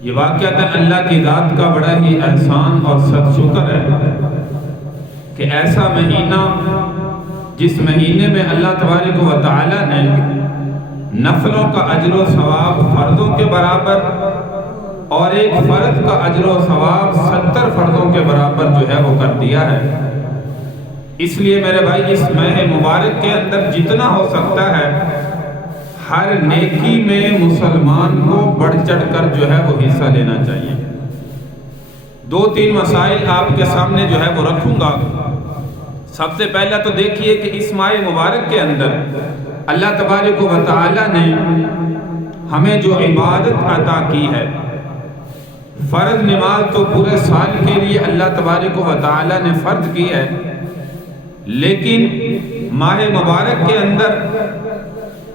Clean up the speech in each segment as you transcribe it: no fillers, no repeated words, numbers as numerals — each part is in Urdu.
یہ واقعتاً اللہ کی ذات کا بڑا ہی احسان اور صد شکر ہے کہ ایسا مہینہ جس مہینے میں اللہ تبارک و تعالی نے نفلوں کا اجر و ثواب فرضوں کے برابر اور ایک فرض کا اجر و ثواب 70 فرضوں کے برابر جو ہے وہ کر دیا ہے۔ اس لیے میرے بھائی اس ماہ مبارک کے اندر جتنا ہو سکتا ہے ہر نیکی میں مسلمان کو بڑھ چڑھ کر جو ہے وہ حصہ لینا چاہیے۔ 2-3 مسائل آپ کے سامنے جو ہے وہ رکھوں گا۔ سب سے پہلا تو دیکھیے کہ اس ماہ مبارک کے اندر اللہ تبارک و تعالی نے ہمیں جو عبادت عطا کی ہے، فرض نماز تو پورے سال کے لیے اللہ تبارک و تعالی نے فرض کی ہے، لیکن ماہ مبارک کے اندر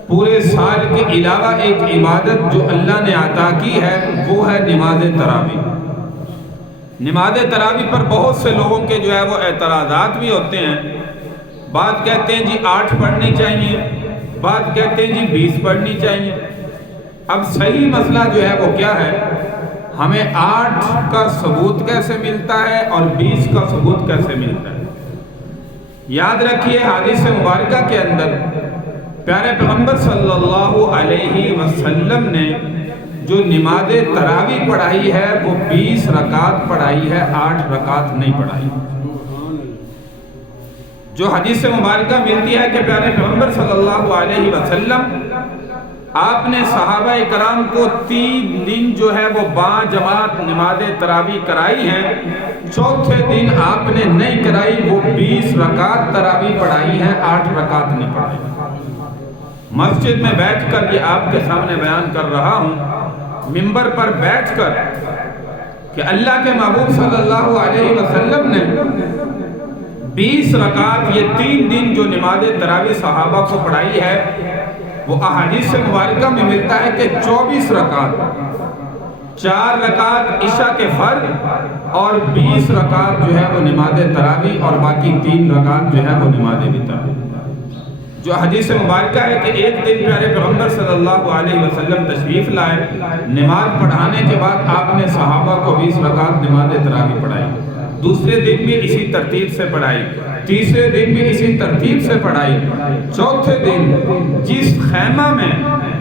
پورے سال کے علاوہ ایک عبادت جو اللہ نے عطا کی ہے وہ ہے نماز تراویح۔ نماز تراویح پر بہت سے لوگوں کے جو ہے وہ اعتراضات بھی ہوتے ہیں۔ بعض کہتے ہیں جی 8 پڑھنی چاہیے، بعض کہتے ہیں جی 20 پڑھنی چاہیے۔ اب صحیح مسئلہ جو ہے وہ کیا ہے؟ ہمیں 8 کا ثبوت کیسے ملتا ہے اور 20 کا ثبوت کیسے ملتا ہے؟ یاد رکھیے حدیث مبارکہ کے اندر پیارے پیغمبر صلی اللہ علیہ وسلم نے جو نماز تراویح پڑھائی ہے وہ 20 رکعت پڑھائی ہے، 8 رکعت نہیں پڑھائی۔ جو حدیث مبارکہ ملتی ہے کہ پیارے پیغمبر صلی اللہ علیہ وسلم آپ نے صحابہ کرام کو 3 دن جو ہے وہ با جماعت نماز تراویح کرائی ہے، چوتھے دن آپ نے نہیں کرائی، وہ 20 رکعت تراویح پڑھائی ہے، 8 رکعت نہیں پڑھائی۔ مسجد میں بیٹھ کر یہ آپ کے سامنے بیان کر رہا ہوں، منبر پر بیٹھ کر کہ اللہ کے محبوب صلی اللہ علیہ وسلم نے 20 رکعت یہ 3 دن جو نماز تراویح صحابہ کو پڑھائی ہے، وہ احادیث مبارکہ میں ملتا ہے کہ 24 رکعت، 4 رکعت عشاء کے فرض اور 20 رکعت جو ہے وہ نماز تراویح اور باقی 3 رکعت جو ہے وہ نماز وتر۔ جو حدیث مبارکہ ہے کہ ایک دن پیارے پیغمبر صلی اللہ علیہ وسلم تشریف لائے، نماز پڑھانے کے بعد آپ نے صحابہ کو 20 رکعت نماز تراویح پڑھائی، دوسرے دن بھی اسی ترتیب سے پڑھائی، تیسرے دن بھی اسی ترتیب سے پڑھائی، چوتھے دن جس خیمہ میں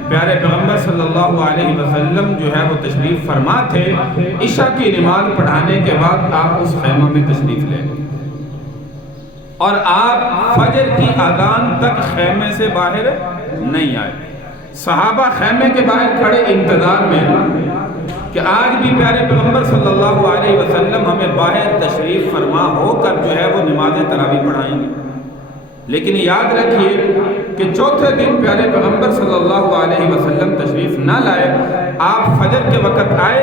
پیارے پیغمبر صلی اللہ علیہ وسلم جو ہے وہ تشریف فرما تھے، عشاء کی نماز پڑھانے کے بعد آپ اس خیمہ میں تشریف لے گئے اور آپ فجر کی اذان تک خیمے سے باہر نہیں آئے۔ صحابہ خیمے کے باہر کھڑے انتظار میں کہ آج بھی پیارے پیغمبر صلی اللہ علیہ وسلم ہمیں باہر تشریف فرما ہو کر جو ہے وہ نماز تراویح پڑھائیں گے۔ لیکن یاد رکھیے کہ چوتھے دن پیارے پیغمبر صلی اللہ علیہ وسلم تشریف نہ لائے، آپ فجر کے وقت آئے،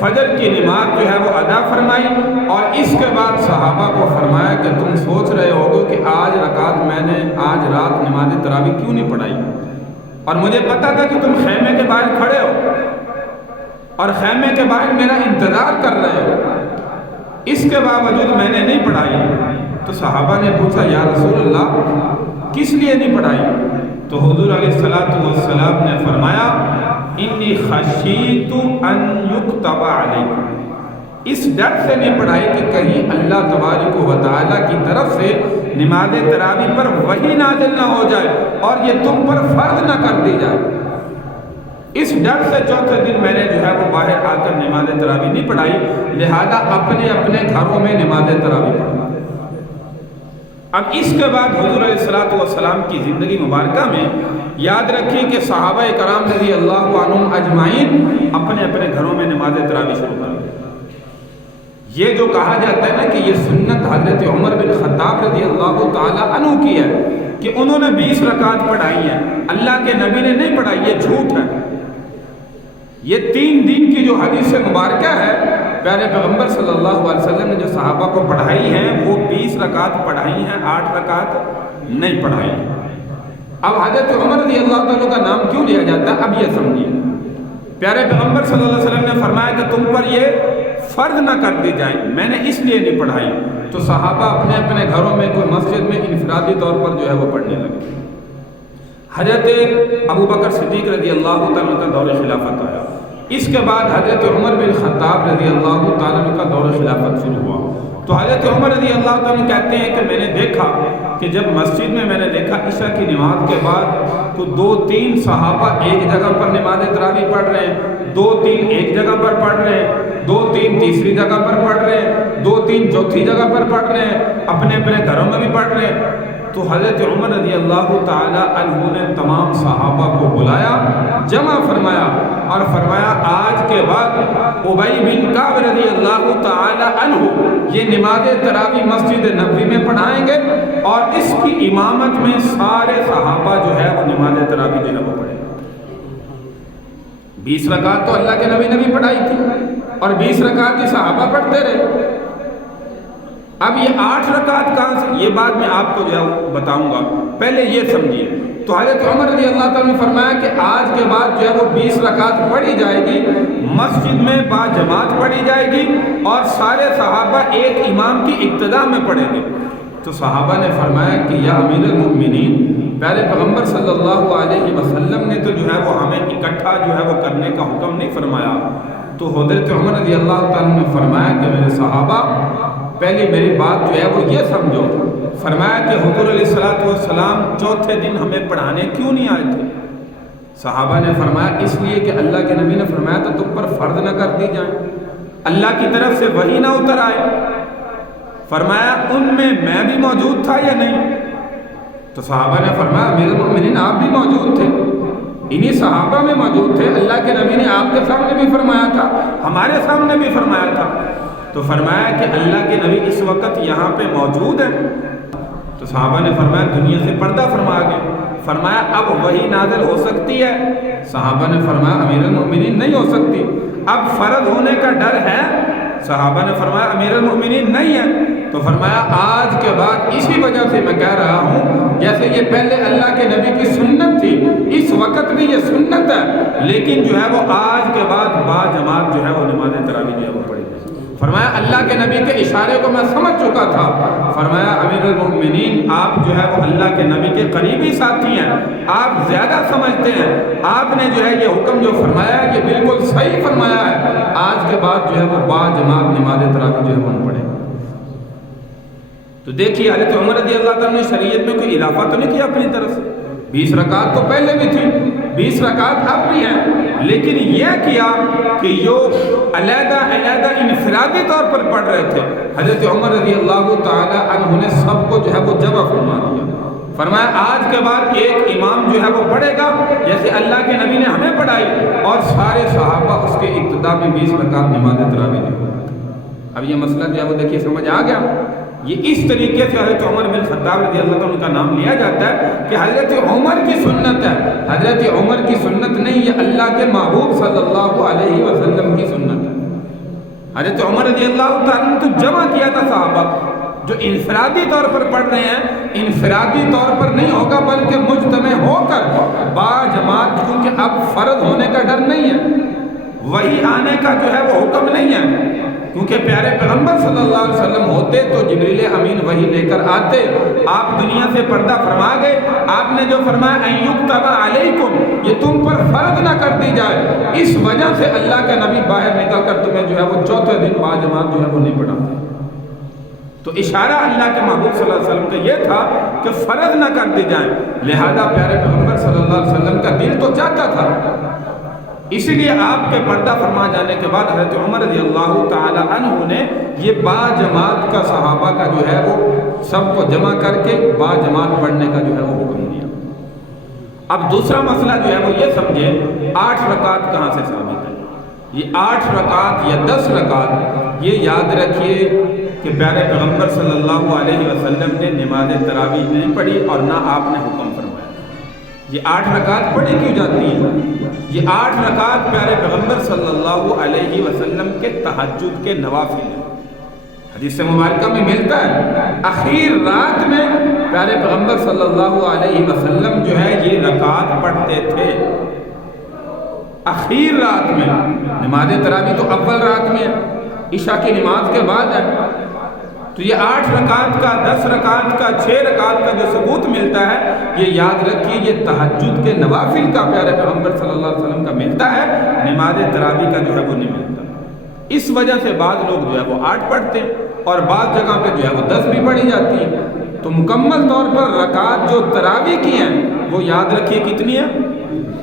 فجر کی نماز جو ہے وہ ادا فرمائی اور اس کے بعد صحابہ کو فرمایا کہ تم سوچ رہے ہوگے کہ آج رات نماز تراویح کیوں نہیں پڑھائی، اور مجھے پتا تھا کہ تم خیمے کے باہر کھڑے ہو اور خیمے کے باہر میرا انتظار کر رہے ہو، اس کے باوجود میں نے نہیں پڑھائی۔ تو صحابہ نے پوچھا یا رسول اللہ کس لیے نہیں پڑھائی؟ تو حضور علیہ السلام نے فرمایا انی خشیت ان یکتب علیکم، اس ڈر سے نہیں پڑھائی کہ کہیں اللہ تبارک و تعالیٰ کی طرف سے نماز تراویح پر وحی نازل نہ ہو جائے اور یہ تم پر فرض نہ کر دی جائے۔ اس ڈر سے چوتھے دن میں نے جو ہے وہ باہر آ کر نماز تراویح نہیں پڑھائی، لہذا اپنے اپنے گھروں میں نماز تراویح پڑھا۔ اب اس کے بعد حضور علیہ السلام کی زندگی مبارکہ میں یاد رکھیں کہ صحابہ کرام رضی اللہ عنہم اجمعین اپنے اپنے گھروں میں نماز تراویح شروع کر دی۔ یہ جو کہا جاتا ہے نا کہ یہ سنت حضرت عمر بن خطاب رضی اللہ تعالی عنہ کی ہے کہ انہوں نے 20 رکعت پڑھائی ہیں، اللہ کے نبی نے نہیں پڑھائی، یہ جھوٹ ہے۔ یہ 3 دن کی جو حدیث مبارکہ ہے پیارے پیغمبر صلی اللہ علیہ وسلم نے جو صحابہ کو پڑھائی ہیں وہ 20 رکعت پڑھائی ہیں، 8 رکعت نہیں پڑھائی۔ اب حضرت عمر رضی اللہ تعالیٰ کا نام کیوں لیا جاتا ہے اب یہ سمجھیے۔ پیارے پیغمبر صلی اللہ علیہ وسلم نے فرمایا کہ تم پر یہ فرض نہ کر دی جائیں، میں نے اس لیے نہیں پڑھائی، تو صحابہ اپنے اپنے گھروں میں کوئی مسجد میں انفرادی طور پر جو ہے وہ پڑھنے لگے۔ حضرت ابو بکر صدیق رضی اللہ تعالیٰ کا دور خلافت آیا، اس کے بعد حضرت عمر بن خطاب رضی اللہ تعالیٰ عنہ کا دور خلافت شروع ہوا. تو حضرت عمر رضی اللہ تعالیٰ عنہ کہتے ہیں کہ میں نے دیکھا کہ جب مسجد میں نے دیکھا عشاء کی نماز کے بعد تو 2-3 صحابہ ایک جگہ پر نماز تراویح پڑھ رہے ہیں، 2-3 ایک جگہ پر پڑھ رہے ہیں، 2-3 تیسری جگہ پر پڑھ رہے ہیں، 2-3 چوتھی جگہ پر پڑھ رہے ہیں، اپنے اپنے گھروں میں بھی پڑھ رہے ہیں. تو حضرت عمر رضی اللہ تعالیٰ عنہ نے تمام صحابہ کو بلایا، جمع فرمایا اور فرمایا آج کے بعد ابی بن کعب رضی اللہ تعالیٰ عنہ یہ نماز تراویح مسجد نبوی میں پڑھائیں گے اور اس کی امامت میں سارے صحابہ جو ہے وہ نماز تراویح جو ہے وہ پڑھیں گے. 20 رکعت تو اللہ کے نبی نے بھی پڑھائی تھی اور 20 رکعت کی صحابہ پڑھتے رہے. اب یہ 8 رکعت کہاں سے، یہ بات میں آپ کو جو ہے بتاؤں گا، پہلے یہ سمجھیے. تو حضرت عمر رضی اللہ تعالیٰ نے فرمایا کہ آج کے بعد جو ہے وہ 20 رکعت پڑھی جائے گی، مسجد میں با جماعت پڑھی جائے گی اور سارے صحابہ ایک امام کی اقتداء میں پڑھیں گے. تو صحابہ نے فرمایا کہ یا امیر المؤمنین، پیارے پیغمبر صلی اللہ علیہ وسلم نے تو جو ہے وہ ہمیں اکٹھا جو ہے وہ کرنے کا حکم نہیں فرمایا. تو حضرت عمر رضی اللہ تعالیٰ نے فرمایا کہ میرے صحابہ پہلی میری بات جو ہے وہ یہ سمجھو. فرمایا کہ حضور علیہ السلام چوتھے دن ہمیں پڑھانے کیوں نہیں آئے تھے؟ صحابہ نے فرمایا اس لیے کہ اللہ کے نبی نے فرمایا تو تم پر فرض نہ کر دی جائیں، اللہ کی طرف سے وحی نہ اتر آئے. فرمایا ان میں بھی موجود تھا یا نہیں؟ تو صحابہ نے فرمایا امیر المؤمنین آپ بھی موجود تھے، انہی صحابہ میں موجود تھے، اللہ کے نبی نے آپ کے سامنے بھی فرمایا تھا، ہمارے سامنے بھی فرمایا تھا. تو فرمایا کہ اللہ کے نبی اس وقت یہاں پہ موجود ہیں. تو صحابہ نے فرمایا دنیا سے پردہ فرما گئے. فرمایا اب وہی نازل ہو سکتی ہے؟ صحابہ نے فرمایا امیر المؤمنین نہیں ہو سکتی. اب فرض ہونے کا ڈر ہے؟ صحابہ نے فرمایا امیر المؤمنین نہیں ہے. تو فرمایا آج کے بعد اسی وجہ سے میں کہہ رہا ہوں جیسے یہ پہلے اللہ کے نبی کی سنت تھی، اس وقت بھی یہ سنت ہے، لیکن جو ہے وہ آج کے بعد با جماعت جو ہے وہ نماز تراویح جو ہے وہ پڑھی. فرمایا اللہ کے نبی کے اشارے کو میں سمجھ چکا تھا. فرمایا امیر المؤمنین آپ جو ہے وہ اللہ کے نبی کے قریبی ساتھی ہیں، آپ زیادہ سمجھتے ہیں، آپ نے جو ہے یہ حکم جو فرمایا ہے یہ بالکل صحیح فرمایا ہے. آج کے بعد جو ہے وہ با جماعت نماز تراویح جو ہے وہ پڑھیں. تو دیکھیے حضرت عمر رضی اللہ تعالیٰ نے شریعت میں کوئی اضافہ تو نہیں کیا اپنی طرف سے. 20 رکعت تو پہلے بھی تھی، 20 رکعت اب بھی ہیں، لیکن یہ کیا کہ جو علیحدہ انفرادی طور پر پڑھ رہے تھے حضرت عمر رضی اللہ تعالیٰ عنہ نے سب کو جو ہے وہ جمع فرما دیا. فرمایا آج کے بعد ایک امام جو ہے وہ پڑھے گا جیسے اللہ کے نبی نے ہمیں پڑھائی اور سارے صحابہ اس کے اقتداء میں 20 رکعت نماز تراویح جو ہے. اب یہ مسئلہ جو ہے وہ دیکھیے سمجھ آ گیا. یہ اس طریقے سے حضرت عمر بن خطاب رضی اللہ عنہ کا نام لیا جاتا ہے کہ حضرت عمر کی سنت ہے. حضرت عمر کی سنت نہیں، یہ اللہ کے محبوب صلی اللہ علیہ وسلم کی سنت ہے. حضرت عمر رضی اللہ تعالیٰ نے تو جمع کیا تھا صحابہ جو انفرادی طور پر پڑھ رہے ہیں، انفرادی طور پر نہیں ہوگا بلکہ مجتمع ہو کر با جماعت، کیونکہ اب فرض ہونے کا ڈر نہیں ہے، وہی آنے کا جو ہے وہ حکم نہیں ہے. کیونکہ پیارے پیغمبر صلی اللہ علیہ وسلم ہوتے تو جبریل امین وہی لے کر آتے. آپ دنیا سے پردہ فرما گئے. آپ نے جو فرمایا ان یکتب علیکم، یہ تم پر فرض نہ کر دی جائے، اس وجہ سے اللہ کا نبی باہر نکل کر تمہیں جو ہے وہ چوتھے دن با جماعت جو ہے وہ نہیں پڑھاتے. تو اشارہ اللہ کے محبوب صلی اللہ علیہ وسلم کا یہ تھا کہ فرض نہ کر دی جائیں. لہذا پیارے پیغمبر صلی اللہ علیہ وسلم کا دل تو چاہتا تھا، اسی لیے آپ کے پردہ فرما جانے کے بعد حضرت عمر رضی اللہ تعالی عنہ نے یہ با جماعت کا صحابہ کا جو ہے وہ سب کو جمع کر کے با جماعت پڑھنے کا جو ہے وہ حکم دیا. اب دوسرا مسئلہ جو ہے وہ یہ سمجھے 8 رکعت کہاں سے ثابت ہے. یہ 8 رکعت یا 10 رکعت یہ یاد رکھیے کہ پیارے پیغمبر صلی اللہ علیہ وسلم نے نماز تراویح نہیں پڑھی اور نہ آپ نے حکم فرمایا. یہ 8 رکعت پڑھی کیوں جاتی ہیں؟ یہ 8 رکعت پیارے پیغمبر صلی اللہ علیہ وسلم کے تہجد کے نوافل ہیں. حدیث مبارکہ میں ملتا ہے اخیر رات میں پیارے پیغمبر صلی اللہ علیہ وسلم جو ہے یہ رکعت پڑھتے تھے. اخیر رات میں، نماز تراویح تو اول رات میں ہے، عشاء کی نماز کے بعد ہے. تو یہ 8 رکعت کا، 10 رکعت کا، 6 رکعت کا جو ثبوت ملتا ہے، یہ یاد رکھیے یہ تہجد کے نوافل کا پیارے پیغمبر صلی اللہ علیہ وسلم کا ملتا ہے، نماز تراویح کا جو ہے وہ نہیں ملتا۔ اس وجہ سے بعض لوگ جو ہے وہ 8 پڑھتے ہیں اور بعض جگہ پہ جو ہے وہ 10 بھی پڑھی جاتی ہے۔ تو مکمل طور پر رکعت جو تراویح کی ہیں وہ یاد رکھیے کتنی ہے؟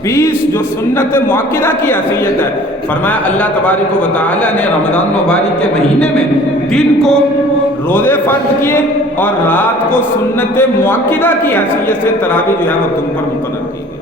20 جو سنت مؤکدہ کی حیثیت ہے۔ فرمایا اللہ تبارک و تعالی نے رمضان مبارک کے مہینے میں دن کو روزے فرض کیے اور رات کو سنت مؤکدہ کی حیثیت سے تراویح جو ہے وہ تم پر مقرر کی گئی۔